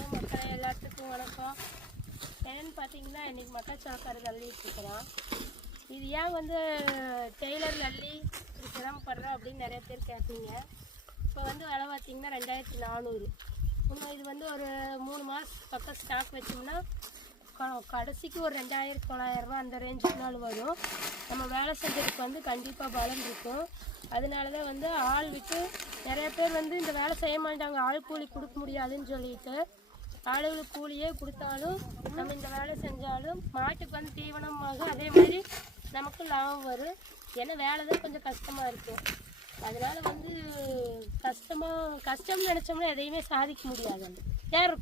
Hello மக்களே, எல்லாத்துக்கும் வணக்கம். என்னென்னு பார்த்தீங்கன்னா, இன்றைக்கி மக்காச்சோளக்காரர் அள்ளிட்டு இருக்கிறோம். இது ஏன் வந்து டெய்லர் அள்ளி இப்படி சிரமப்படுறோம் அப்படின்னு நிறைய பேர் கேட்பீங்க. இப்போ வந்து விலை பார்த்தீங்கன்னா 2400. இன்னும் இது வந்து ஒரு 3 மாதம் பக்கம் ஸ்டாக் வச்சோம்னா கடைசிக்கு ஒரு 2900 ரூபா அந்த ரேஞ்சுக்குனாலும் வரும். நம்ம வேலை செஞ்சதுக்கு வந்து கண்டிப்பாக பலன் இருக்கும். அதனால தான் வந்து ஆள் விட்டு நிறைய பேர் வந்து இந்த வேலை செய்ய மாட்டாங்க, ஆள் கூலி கொடுக்க முடியாதுன்னு சொல்லிட்டு. ஆளுகளுக்கு கூலியே கொடுத்தாலும் நம்ம இந்த வேலை செஞ்சாலும் மாட்டுக்கு வந்து தீவனமாக அதே மாதிரி நமக்கு லாபம் வரும். ஏன்னா வேலை தான் கொஞ்சம் கஷ்டமாக இருக்கும். அதனால் வந்து கஷ்டம்னு நினச்சோம்னா எதையுமே சாதிக்க முடியாது. யார்